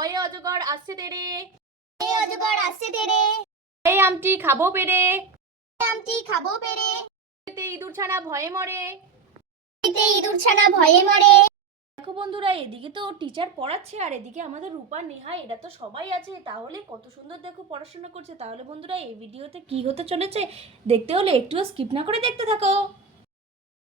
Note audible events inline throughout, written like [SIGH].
ওই অজগর আসছে তেরে এই অজগর আসছে তেরে এই আমটি খাব পেরে। আমটি খাব পেরে। এতে ইঁদুর ছানা ভয়ে মরে। এতে ইঁদুর ছানা ভয়ে মরে। দেখো বন্ধুরা এদিকে তো টিচার পড়াচ্ছে আর এদিকে আমাদের রূপা নেহা এরা তো সবাই আছে। তাহলে কত সুন্দর দেখো পড়াশোনা করছে। তাহলে বন্ধুরা এই ভিডিওতে কি হতে চলেছে দেখতে হলে একটুও স্কিপ না করে দেখতে থাকো।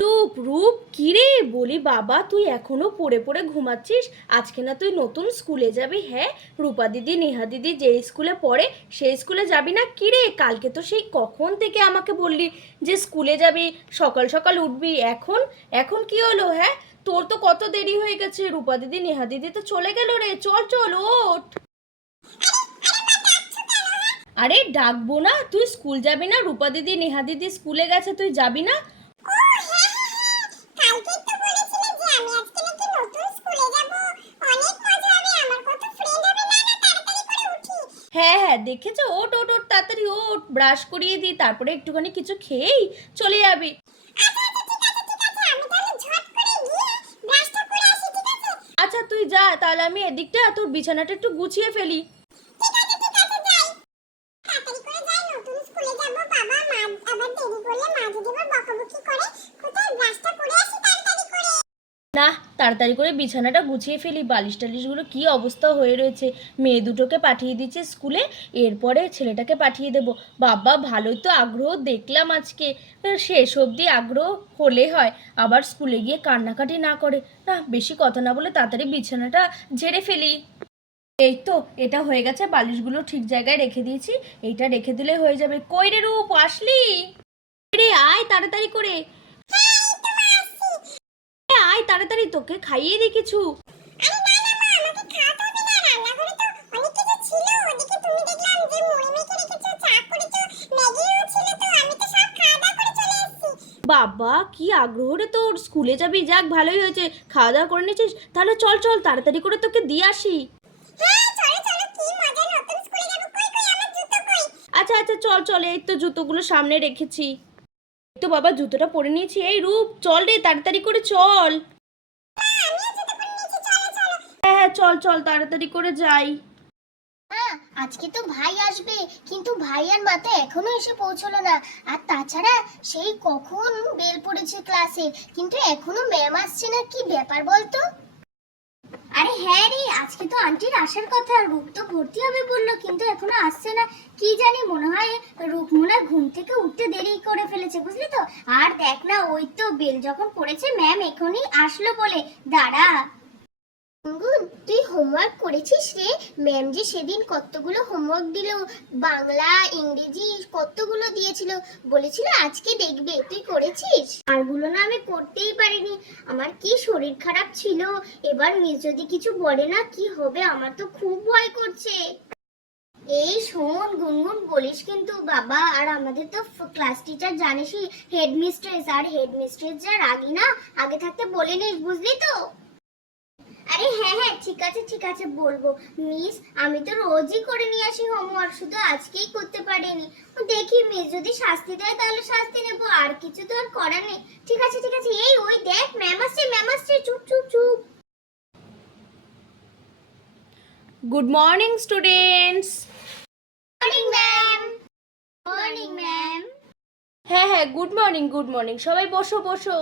রূপ রূপ কিরে বলি, বাবা, তুই এখনও পড়ে পড়ে ঘুমাচ্ছিস? আজকে না তুই নতুন স্কুলে যাবি হ্যাঁ? রূপা দিদি, নেহা দিদি যে স্কুলে পড়ে, সেই স্কুলে যাবি না? কিরে কালকে তো সেই কখন থেকে আমাকে বললি যে স্কুলে যাবি, সকাল সকাল উঠবি, এখন? এখন কি হলো হ্যাঁ? তোর তো কত দেরি হয়ে গেছে, রূপা দিদি, নেহা দিদি তো চলে গেল রে, চল চল, ওঠ। আরে, ডাকবো না? তুই স্কুল যাবি না? রূপা দিদি, নেহা দিদি স্কুলে গেছে, তুই যাবি না? হ্যাঁ হ্যাঁ দেখেছ? ওট ওট ওট তাড়াতাড়ি ওট ব্রাশ করিয়ে দিই তারপরে একটুখানি কিছু খেয়েই চলে যাবি। আচ্ছা আচ্ছা আচ্ছা তুই যা তাহলে আমি এদিকটা তোর বিছানাটা একটু গুছিয়ে ফেলি ঠিক আছে ঠিক আছে যাই তাড়াতাড়ি করে যাই নতুন স্কুলে যাব বাবা মা আবার দেরি করলে মা যদি আবার বকাবকি করে কোথায় ব্রাশটা করে আসি তাড়াতাড়ি করে না তাড়াতাড়ি করে বিছানাটা গুছিয়ে ফেলি। বালিশ টালিশগুলো কী অবস্থা হয়ে রয়েছে? মেয়ে দুটোকে পাঠিয়ে দিচ্ছে স্কুলে, এরপরে ছেলেটাকে পাঠিয়ে দেব। বাবা, ভালোই তো আগ্রহ, দেখলাম আজকে। শেষ অবধি আগ্রহ হলে হয়, আবার স্কুলে গিয়ে কান্নাকাটি না করে। না, বেশি কথা না বলে তাড়াতাড়ি বিছানাটা ঝেড়ে ফেলি। এই তো, এটা হয়ে গেছে, বালিশগুলো ঠিক জায়গায় রেখে দিয়েছি। এইটা রেখে দিলে হয়ে যাবে। কই রে রূপ, আসলি? রে আয় তাড়াতাড়ি করে। আয় তাড়াতাড়ি তোকে খাইয়ে দিই কিছু। বাবা কি আগ্রহ রে তোর। স্কুলে যাবি যাক ভালোই হয়েছে। খাওয়া দাওয়া করে নিয়েছিস তাহলে চল চল তাড়াতাড়ি করে তোকে দিয়ে আসি। হ্যাঁ আচ্ছা আচ্ছা চল চল এই তো জুতোগুলো সামনে রেখেছি। তো বাবা, জুতোটা পরে নিয়েছি। এই রূপ, চল রে, তাড়াতাড়ি করে চল। হ্যাঁ হ্যাঁ চল চল, তাড়াতাড়ি করে যাই। আজকে তো ভাই আসবে, কিন্তু ভাই আর মাথা এখনও এসে পৌঁছলো না। আর তাছাড়া সেই কখন বেল পড়েছে ক্লাসে কিন্তু এখনও ম্যাম আসছে না, কি ব্যাপার বলতো? আরে হ্যাঁ রে, আজকে তো আন্টির আসার কথা। রূপ তো ভর্তি হবে বলল, কিন্তু এখনও আসছে না। কি জানি, মনে হয় রূপ মনে ঘুম থেকে উঠতে দেরি করে ফেলেছে, বুঝলি তো? আর দেখ না, ওই তো বেল যখন পড়েছে ম্যাম এখনই আসলো বলে। দাঁড়া। গুনগুন তুই হোমওয়ার্ক করেছিস রে? ম্যাম যে সেদিন কতগুলো হোমওয়ার্ক দিল, বাংলা, ইংরেজি কতগুলো দিয়েছিল, বলেছিল আজকে দেখবে। তুই করেছিস? আরগুলো না আমি করতেই পারিনি। আমার কি শরীর খারাপ ছিল? এবার মিস যদি কিছু বলে না, কি হবে? আমার তো খুব ভয় করছে। এই শোন, গুনগুন, বলিস কিন্তু, বাবা, আর আমাদের তো ক্লাস টিচার জানিসই হেড মিস্ট্রেস আর হেড মিস্ট্রেস যা রাগি না, আগে থাকতে বলে নিস, বুঝলি তো? আরে হ্যাঁ হ্যাঁ ঠিক আছে ঠিক আছে বলব। মিস আমি তো রোজই করে নিয়ে আসি হোমওয়ার্ক শুধু আজকেই করতে পারিনি। দেখি মিস যদি শাস্তি দেয় তাহলে শাস্তি নেব আর কিছু তো আর করার নেই। ঠিক আছে ঠিক আছে এই ওই দেখ ম্যাম আসছে ম্যাম আসছে চুপ চুপ চুপ। Good morning students morning ma'am morning ma'am হ্যাঁ হ্যাঁ গুড মর্নিং গুড মর্নিং সবাই বসো বসো।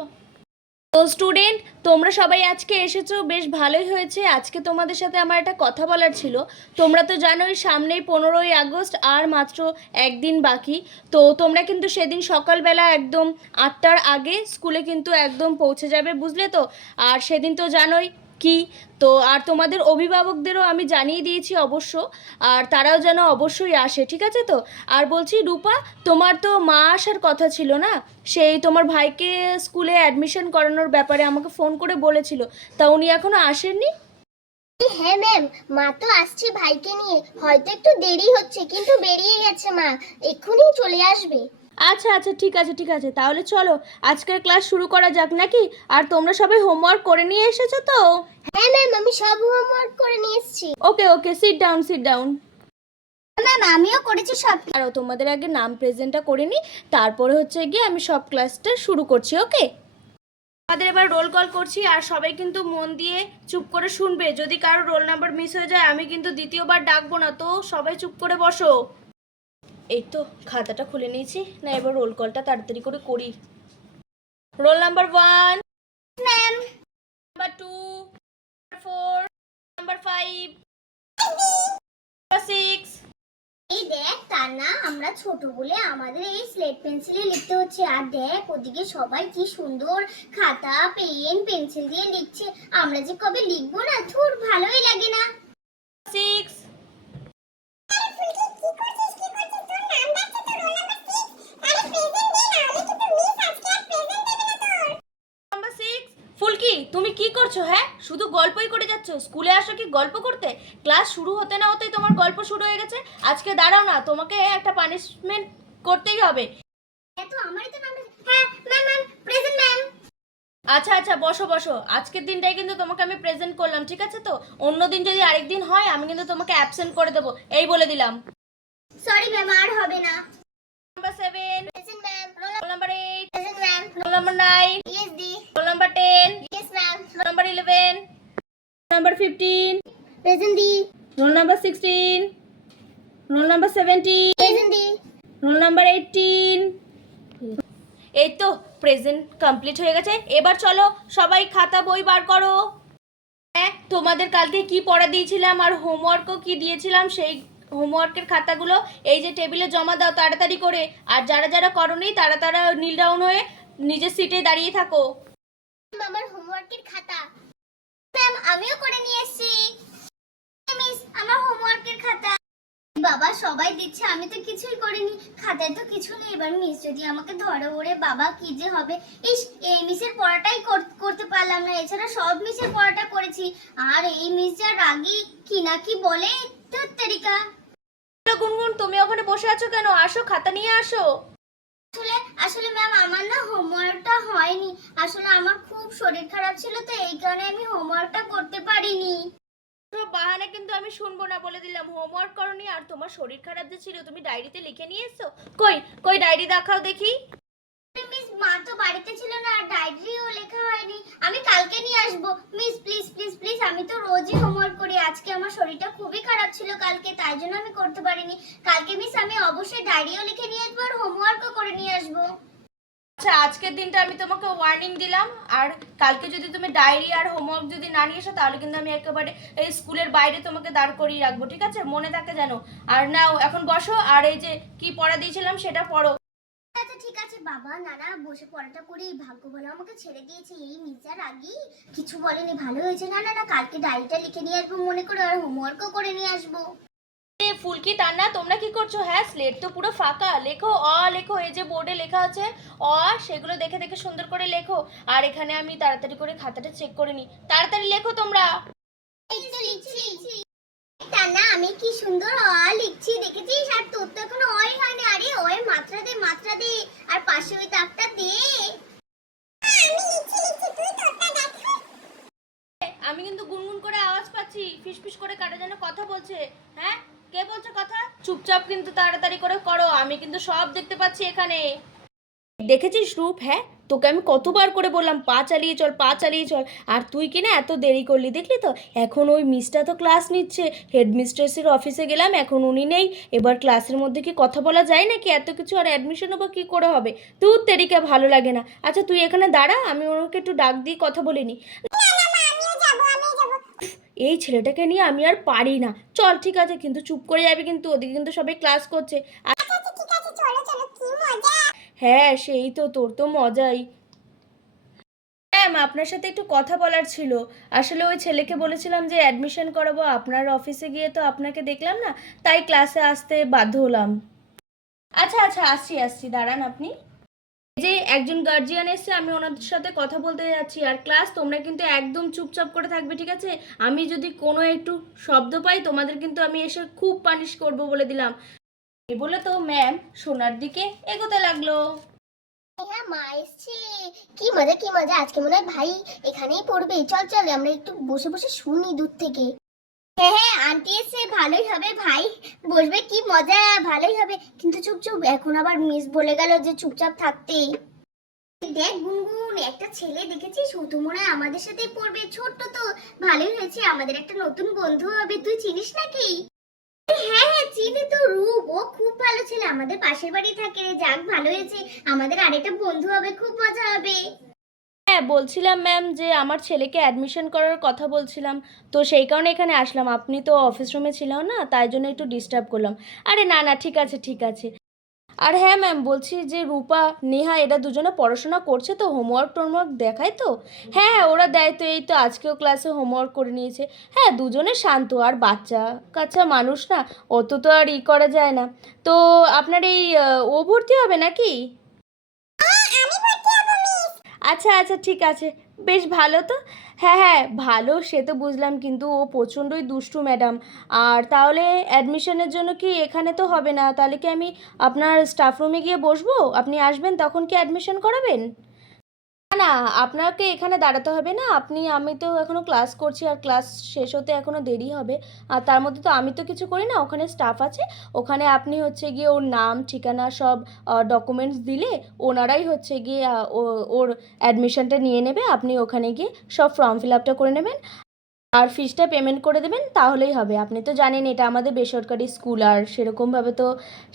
তো স্টুডেন্ট তোমরা সবাই আজকে এসেছ, বেশ ভালোই হয়েছে। আজকে তোমাদের সাথে আমার একটা কথা বলার ছিল। তোমরা তো জানোই, সামনেই পনেরোই আগস্ট, আর মাত্র একদিন বাকি। তো তোমরা কিন্তু সেদিন সকালবেলা একদম আটটার আগে স্কুলে কিন্তু একদম পৌঁছে যাবে, বুঝলে তো? আর সেদিন তো জানোই কি? তো আর তোমাদের অভিভাবকদেরও আমি জানিয়ে দিয়েছি অবশ্য, আর তারাও যেন অবশ্যই আসে, ঠিক আছে তো? আর বলছি, রূপা, তোমার তো মা আসার কথা ছিল না? সেই তোমার ভাইকে স্কুলে অ্যাডমিশন করানোর ব্যাপারে আমাকে ফোন করে বলেছিল, তা উনি এখনও আসেননি? হ্যাঁ ম্যাম মা তো আসছে ভাইকে নিয়ে, হয়তো একটু দেরি হচ্ছে, কিন্তু বেরিয়ে গেছে মা, এক্ষুনি চলে আসবে। আচ্ছা আচ্ছা ঠিক আছে ঠিক আছে। তাহলে চলো আজকের ক্লাস শুরু করা যাক নাকি? আর তোমরা সবাই হোমওয়ার্ক করে নিয়ে এসেছ তো? হ্যাঁ ম্যাম আমি সব হোমওয়ার্ক করে নিয়ে এসেছি। Okay okay sit down sit down ma'am আমিও করেছি সব আর তোমাদের আগে নাম প্রেজেন্টটা করে নিই তারপরে হচ্ছে গিয়ে আমি সব ক্লাসটা শুরু করছি ওকে আমাদের এবার রোল কল করছি আর সবাই কিন্তু মন দিয়ে চুপ করে শুনবে। যদি কারও রোল নাম্বার মিস হয়ে যায় আমি কিন্তু দ্বিতীয়বার ডাকবো না তো সবাই চুপ করে বসো। এই তো খাতাটা খুলে নিয়েছি। না এবার রোল কলটা তাড়াতাড়ি করে করি। Roll number one ma'am number two four number five six এই দেখ তার না আমরা ছোট বলে আমাদের এই স্লেট পেন্সিলে লিখতে হচ্ছে। আর দেখ ওদিকে সবাই কি সুন্দর খাতা পেন পেন্সিল দিয়ে লিখছে। আমরা যে কবে লিখব না ধুর ভালোই লাগে না সিক্স নাম্বার সিক্স ফুলকি তুমি কি করছ হ্যাঁ? শুধু গল্পই করে যাচ্ছ? স্কুলে আসো কি গল্প করতে? ক্লাস শুরু হতে না হতেই তোমার গল্প শুরু হয়ে গেছে? আজকে দাঁড়াও না তোমাকে একটা পানিশমেন্ট করতেই হবে। হ্যাঁ আচ্ছা আচ্ছা বসো বসো। আজকের দিনটাই কিন্তু তোমাকে আমি প্রেজেন্ট করলাম ঠিক আছে তো? অন্য দিন যদি আরেকদিন হয় আমি কিন্তু তোমাকে অ্যাবসেন্ট করে দেবো। এই বলে দিলাম। সরি ম্যাম আর হবে না। Number seven present ma'am roll number eight present ma'am roll number nine yes দি roll number ten yes ma'am roll number eleven number fifteen present দি roll number sixteen roll number seventeen present দি roll number eighteen এই তো present complete হয়ে গেছে। এবার চলো সবাই খাতা বই বার করো। হ্যাঁ তোমাদের কালকে কি পড়া দিয়েছিলাম আর হোমওয়ার্কও কি দিয়েছিলাম সেই হোমওয়ার্কের খাতাগুলো এই যে টেবিলে জমা দাও তাড়াতাড়ি করে। আর যারা যারা করনি, তারা তারা নীল ডাউন হয়ে নিজের সিটে দাঁড়িয়ে থাকো। আমার হোমওয়ার্কের খাতা। ম্যাম আমিও করে নিয়ে এসেছি। মিস আমার হোমওয়ার্কের খাতা। বাবা সবাই দিচ্ছে, আমি তো কিছুই করিনি। খাতায় তো কিছু নেই। এবার মিস যদি আমাকে ধরে ওরে, বাবা, কি যে হবে। ইস, এই মিসের পড়াটাই কর- করতে পারলাম না। এছাড়া সব মিসের পড়াটা করেছি। আর এই মিস যা রাগি, কি না কি বলে, তোর তরিকা। গুনগুন তুমি ওখানে বসে আছো কেন? আসো খাতা নিয়ে আসো। আসলে আসলে ম্যাম আমার না হোমওয়ার্কটা হয়নি। আসলে আমার খুব শরীর খারাপ ছিল তো এই কারণে আমি হোমওয়ার্কটা করতে পারিনি। তো বাহানা কিন্তু আমি শুনব না বলে দিলাম। হোমওয়ার্ক করনি আর তোমার শরীর খারাপ যে ছিল তুমি ডায়েরিতে লিখে নিয়েছো? কই কই ডায়েরি দেখাও দেখি। মা তো বাড়িতে ছিল না, আর ডায়েরিও লেখা হয়নি। আমি কালকে নিয়ে আসব। মিস প্লিজ প্লিজ প্লিজ আমি তো রোজই হোমওয়ার্ক করি। আজকে আমার শরীরটা খুবই খারাপ ছিল কালকে, তাই জন্য আমি করতে পারিনি। কালকে মিস আমি অবশ্যই ডায়েরিও লিখে নিয়ে আসব আর হোমওয়ার্কও করে নিয়ে আসব। আচ্ছা আজকের দিনটা আমি তোমাকে ওয়ার্নিং দিলাম। আর কালকে যদি তুমি ডায়েরি আর হোমওয়ার্ক যদি না নিয়ে এসো, তাহলে কিন্তু আমি একেবারে এই স্কুলের বাইরে তোমাকে দাঁড় করিয়ে রাখব, ঠিক আছে? মনে থাকে যেন। আর নাও, এখন বসো। আর এই যে কি পড়া দিয়েছিলাম, সেটা পড়ো। আচ্ছা ঠিক আছে বাবা। নানা বসে পড়াটা করি ভাগ্য ভালো। আমাকে ছেড়ে দিয়েছে এই মির্জার আগে কিছু বলেনি ভালো হয়েছে? না না না কালকে ডায়েরিটা লিখে নিয়ে আসব মনে করে আর হোমওয়ার্কও করে নিয়ে আসব। ফুলকি তান্না তোমরা কি করছ? হ্যাঁ স্লেট তো পুরো ফাঁকা। লেখো অ লেখো এই যে বোর্ডে লেখা আছে অ সেগুলো দেখে দেখে সুন্দর করে লেখো। আর এখানে আমি তাড়াতাড়ি করে খাতাটা চেক করে নিই। তাড়াতাড়ি লেখো তোমরা। আমি কি সুন্দর অ লিখছি, দেখেছিস? আর তোর তো এখনও অই হয়নি। আরে ওই মাত্রা দে মাত্রা দে। আর পাশে ওই দাগটা দে। আমি কিন্তু গুনগুন করে আওয়াজ পাচ্ছি। ফিসফিস করে কাটা যেন কথা বলছে। হ্যাঁ? কে বলছে কথা? চুপচাপ কিন্তু তাড়াতাড়ি করে করো। আমি কিন্তু সব দেখতে পাচ্ছি এখানে। দেখেছিস রূপ হ্যাঁ? তোকে আমি কতবার করে বললাম, পা চালিয়ে চল, পা চালিয়ে চল। আর তুই কি না এত দেরি করলি? দেখলি তো? এখন ওই মিসটা তো ক্লাস নিচ্ছে। হেডমিস্ট্রেসের অফিসে গেলাম, এখন উনি নেই। এবার ক্লাসের মধ্যে কি কথা বলা যায় নাকি? এত কিছু আর অ্যাডমিশনও বা কী করে হবে? তুই তেরিকে, ভালো লাগে না। আচ্ছা তুই এখানে দাঁড়া, আমি ওনাকে একটু ডাক দিয়ে কথা বলিনি এই ছেলেটাকে নিয়ে আমি আর পারি না। চল, ঠিক আছে, কিন্তু চুপ করে যাবে কিন্তু, ওদিকে কিন্তু সবাই ক্লাস করছে আর ঠিক আছে চলো চলো কি মজা হ্যাঁ সেই তো, তোর তো মজাই। ম্যাম আপনার সাথে একটু কথা বলার ছিল। আসলে ওই ছেলেকে বলেছিলাম যে অ্যাডমিশন করাবো, আপনার অফিসে গিয়ে তো আপনাকে দেখলাম না, তাই ক্লাসে আসতে বাধ্য হলাম। আচ্ছা আচ্ছা আসছি আসছি, দাঁড়ান আপনি। যে একজন গার্জিয়ান এসে আমি ওনাদের সাথে কথা বলতে যাচ্ছি, আর ক্লাস তোমরা কিন্তু একদম চুপচাপ করে থাকবে, ঠিক আছে? আমি যদি কোনো একটু শব্দ পাই, তোমাদের কিন্তু আমি এসে খুব পানিশ করব বলে দিলাম। এই বলে তো ম্যাম সোনার দিকে এগোতে লাগল। হ্যাঁ মা এসছে। কি মজা কি মজা। আজকে মনে হয় ভাই এখানেই পড়বে। চল চল, আমরা একটু বসে বসে শুনি দূর থেকে। হ্যাঁ হ্যাঁ আন্টি এসে ভালোই হবে ভাই। বসবে, কি মজা। ভালোই হবে। কিন্তু চুপ চুপ। এখন আবার মিস বলে গেল যে চুপচাপ থাকতে। দেখ, গুনগুন, একটা ছেলে দেখেছিস? তো মনে হয় আমাদের সাথে পড়বে। ছোট্ট তো। ভালোই হয়েছে। আমাদের একটা নতুন বন্ধু হবে। তুই চিনিস নাকি? রূপ, ও খুব ভালো ছেলে। আমাদের পাশের বাড়ি থাকে যাক ভালো হয়েছে। আমাদের আরেকটা বন্ধু হবে, খুব মজা হবে। হ্যাঁ বলছিলাম ম্যাম যে আমার ছেলেকে অ্যাডমিশন করার কথা বলছিলাম। তো সেই কারণে এখানে আসলাম। আপনি তো অফিস রুমে ছিলেন না, তাই জন্য একটু ডিস্টার্ব করলাম। আরে না না, ঠিক আছে ঠিক আছে। আর হ্যাঁ ম্যাম বলছি যে রূপা, নেহা এরা দুজনে পড়াশোনা করছে তো হোমওয়ার্ক টোমওয়ার্ক দেখায় তো? হ্যাঁ হ্যাঁ ওরা দেয় তো, এই তো আজকেও ক্লাসে হোমওয়ার্ক করে নিয়েছে। হ্যাঁ দুজনে শান্ত, আর বাচ্চা কাচ্চা মানুষ না, অত তো আর ই করা যায় না। তো আপনার এই ও ভর্তি হবে নাকি? আচ্ছা আচ্ছা ঠিক আছে। বেশ ভালো তো। হ্যাঁ হ্যাঁ ভালো, সে তো বুঝলাম, কিন্তু ও প্রচণ্ডই দুষ্টু, ম্যাডাম। আর তাহলে অ্যাডমিশনের জন্য কি এখানে তো হবে না? তাহলে কি আমি আপনার স্টাফ রুমে গিয়ে বসবো? আপনি আসবেন, তখন কি অ্যাডমিশন করাবেন? না, আপনাকে এখানে দাঁড়াতে হবে না। আপনি, আমি তো এখনও ক্লাস করছি আর ক্লাস শেষ হতে এখনও দেরি হবে। আর তার মধ্যে তো আমি তো কিছু করি না, ওখানে স্টাফ আছে। ওখানে আপনি হচ্ছে গিয়ে ওর নাম, ঠিকানা সব ডকুমেন্টস দিলে ওনারাই হচ্ছে গিয়ে ওর অ্যাডমিশানটা নিয়ে নেবে। আপনি ওখানে গিয়ে সব ফর্ম ফিল আপটা করে নেবেন। আর ফিসটা পেমেন্ট করে দেবেন, তাহলেই হবে। আপনি তো জানেন এটা আমাদের বেসরকারি স্কুল আর সেরকমভাবে তো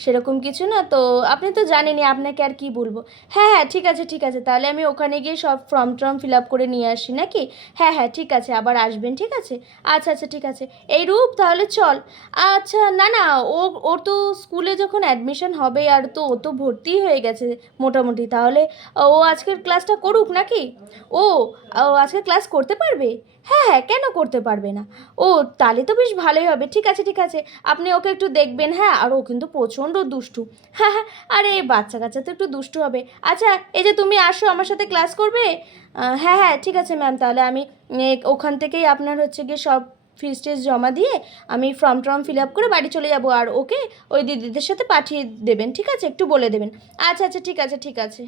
সেরকম কিছু না, তো আপনি তো জানেনই, আপনাকে আর কি বলব? হ্যাঁ হ্যাঁ ঠিক আছে ঠিক আছে, তাহলে আমি ওখানে গিয়ে সব ফর্ম টর্ম ফিল আপ করে নিয়ে আসি, নাকি? হ্যাঁ হ্যাঁ ঠিক আছে, আবার আসবেন, ঠিক আছে? আচ্ছা আচ্ছা ঠিক আছে। এই রূপ, তাহলে চল। আচ্ছা না না, ও, ওর তো স্কুলে যখন অ্যাডমিশন হবে, আর তো, ও তো ভর্তি হয়ে গেছে মোটামুটি, তাহলে ও আজকের ক্লাসটা করুক নাকি? ও আজকে ক্লাস করতে পারবে? হ্যাঁ হ্যাঁ কেন করতে পারবে না। ও, তাহলে তো বেশ ভালোই হবে। ঠিক আছে ঠিক আছে। আপনি ওকে একটু দেখবেন হ্যাঁ? আর ও কিন্তু প্রচণ্ড দুষ্টু। [LAUGHS] হ্যাঁ হ্যাঁ। আরে, বাচ্চা কাচ্চা তো একটু দুষ্টু হবে। আচ্ছা এই যে তুমি আসো আমার সাথে ক্লাস করবে? হ্যাঁ হ্যাঁ ঠিক আছে ম্যাম। তাহলে আমি ওখান থেকেই আপনার হচ্ছে গিয়ে সব ফিস টিস জমা দিয়ে আমি ফর্ম টর্ম ফিল আপ করে বাড়ি চলে যাব। আর ওকে ওই দিদিদের সাথে পাঠিয়ে দেবেন, ঠিক আছে? একটু বলে দেবেন। আচ্ছা আচ্ছা ঠিক আছে ঠিক আছে।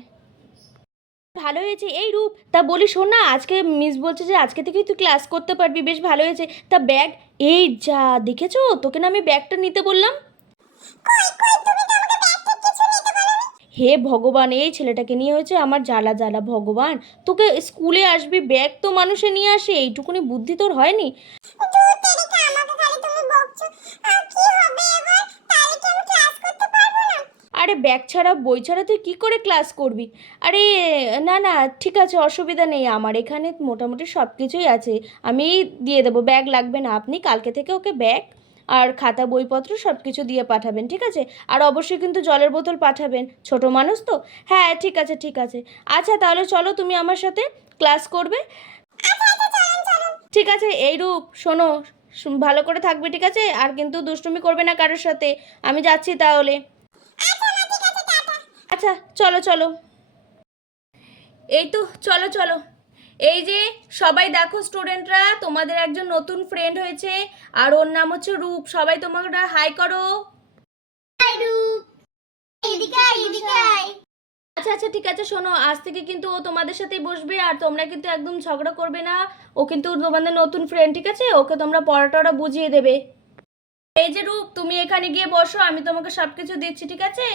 ভালো হয়েছে। এই রূপ তা বলি শোন না আজকে মিস বলছে যে আজকে থেকেই তুই ক্লাস করতে পারবি বেশ ভালো হয়েছে। তা ব্যাগ এই যা দেখেছ? তোকে না আমি ব্যাগটা নিতে বললাম? হে ভগবান এই ছেলেটাকে নিয়ে হয়েছে আমার জ্বালা জ্বালা ভগবান। তোকে স্কুলে আসবি ব্যাগ তো মানুষে নিয়ে আসে এইটুকুনি বুদ্ধি তোর হয়নি? আরে ব্যাগ ছাড়া, বই ছাড়া তুই কী করে ক্লাস করবি? আরে, না না, ঠিক আছে, অসুবিধা নেই। আমার এখানে মোটামুটি সব কিছুই আছে। আমি দিয়ে দেবো। ব্যাগ লাগবে না। আপনি কালকে থেকে ওকে ব্যাগ আর খাতা, বইপত্র সব কিছু দিয়ে পাঠাবেন, ঠিক আছে? আর অবশ্যই কিন্তু জলের বোতল পাঠাবেন। ছোট মানুষ তো? হ্যাঁ ঠিক আছে ঠিক আছে। আচ্ছা তাহলে চলো, তুমি আমার সাথে ক্লাস করবে। ঠিক আছে, এই রূপ, শোনো, ভালো করে থাকবে, ঠিক আছে? আর কিন্তু দুষ্টুমি করবে না কারোর সাথে। আমি যাচ্ছি তাহলে। আচ্ছা চলো চলো। এই তো চলো চলো। এই যে সবাই দেখো স্টুডেন্টরা তোমাদের একজন নতুন ফ্রেন্ড হয়েছে আর ওর নাম হচ্ছে রূপ। সবাই তোমরা হাই করো। আচ্ছা আচ্ছা ঠিক আছে শোনো আজ থেকে কিন্তু ও তোমাদের সাথেই বসবে আর তোমরা কিন্তু একদম ঝগড়া করবে না। ও কিন্তু তোমাদের নতুন ফ্রেন্ড ঠিক আছে? ওকে তোমরা পড়াটা বুঝিয়ে দেবে। এই যে রূপ তুমি এখানে গিয়ে বসো আমি তোমাকে সব কিছু দিচ্ছি ঠিক আছে?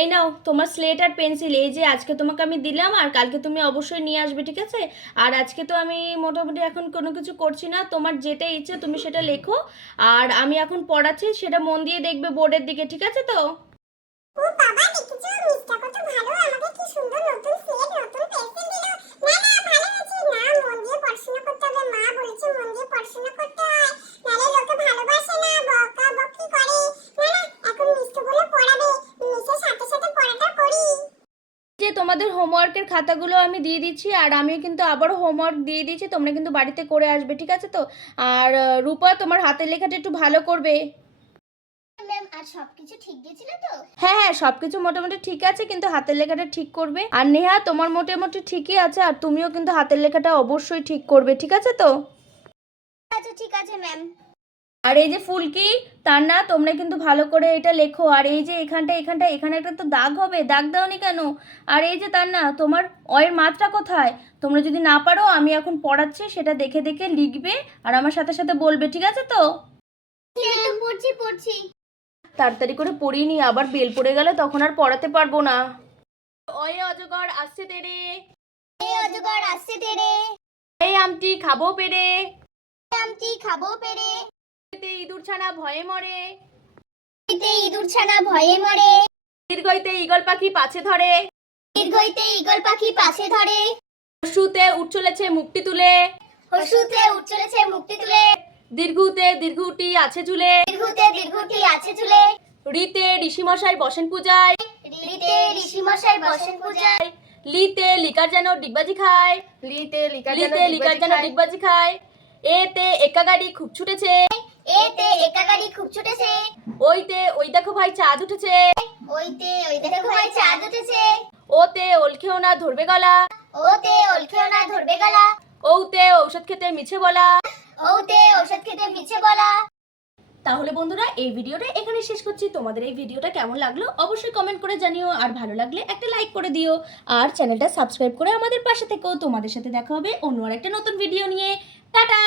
এই নাও, তোমার স্লেট আর পেন্সিল এই যে আজকে তোমাকে আমি দিলাম আর কালকে তুমি অবশ্যই নিয়ে আসবে, ঠিক আছে? আর আজকে তো আমি মোটামুটি এখন কোনো কিছু করছি না, তোমার যেটা ইচ্ছে তুমি সেটা লেখো। আর আমি এখন পড়াচ্ছি, সেটা মন দিয়ে দেখবে বোর্ডের দিকে, ঠিক আছে তো? তোমাদের হোমওয়ার্কের খাতাগুলো আমি দিয়ে দিচ্ছি আর আমিও কিন্তু আবারও হোমওয়ার্ক দিয়ে দিচ্ছি তোমরা কিন্তু বাড়িতে করে আসবে ঠিক আছে তো? আর রূপা তোমার হাতের লেখাটা একটু ভালো করবে। ম্যাম আর সবকিছু ঠিক গেছিল তো? হ্যাঁ হ্যাঁ সব কিছু মোটামুটি ঠিক আছে কিন্তু হাতের লেখাটা ঠিক করবে। আর নেহা তোমার মোটামুটি ঠিকই আছে আর তুমিও কিন্তু হাতের লেখাটা অবশ্যই ঠিক করবে ঠিক আছে তো? আচ্ছা ঠিক আছে ম্যাম আর এই যে ফুলকি তার না তোমরা কিন্তু ভালো করে এটা লেখো। আর এই যে এখানটা এখানটা এখানে একটা তো দাগ হবে দাগ দাওনি কেন? আর এই যে তার না তোমার অয়ের মাত্রা কোথায়? তোমরা যদি না পারো আমি এখন পড়াচ্ছি সেটা দেখে দেখে লিখবে আর আমার সাথে সাথে বলবে ঠিক আছে তো? পড়ছি পড়ছি। তাড়াতাড়ি করে পড়িয়ে নি আবার বেল পড়ে গেলে তখন আর পড়াতে পারব না। ওয়ে অজগর আসছে তেরে এই অজগর আসছে তেরে এই আমটি খাব পেরে। আমটি খাব পেরে। ইঁদুর ছানা ভয়ে মরে। ইঁদুর ছানা ভয়ে মরে। দীর্ঘইতে ঈগল পাখি পাছে ধরে। দীর্ঘইতে ঈগল পাখি পাশে ধরে। শুতে উঠ চলেছে মুক্তি তুলে। হসুতে উঠ চলেছে মুক্তি তুলে। দীর্ঘুতে দীর্ঘুটি আছে চুলে দীর্ঘতে দীর্ঘটি আছে চুলে রিতে ঋষিমশাই বসেন পূজায়। রিতে ঋষিমশাই বসেন পূজায়। লিতে লিকার যেন ডিগবাজি খায়। লিকার লিতে লিকার যেন ডিগবাজি খায়। এতে একা গাড়ি খুব ছুটেছে। এতে একা গাড়ি খুব ছুটেছে। ওইতে ওই দেখো ভাই চাঁদ উঠেছে ওইতে ওই দেখো ভাই চাঁদ উঠেছে ওতে ওলখেও না ধরবে গলা। ওতে ওলখেও না ধরবে গলা। ওতে ঔষধ খেতে মিছে বলা। ওতে ঔষধ খেতে মিছে বলা। তাহলে বন্ধুরা এই ভিডিওটা এখানে শেষ করছি। তোমাদের এই ভিডিওটা কেমন লাগল অবশ্যই কমেন্ট করে জানিও। আর ভালো লাগলে একটা লাইক করে দিও। আর চ্যানেলটা সাবস্ক্রাইব করে আমাদের পাশে থেকেও তোমাদের সাথে দেখা হবে অন্য আর একটা নতুন ভিডিও নিয়ে। টাটা!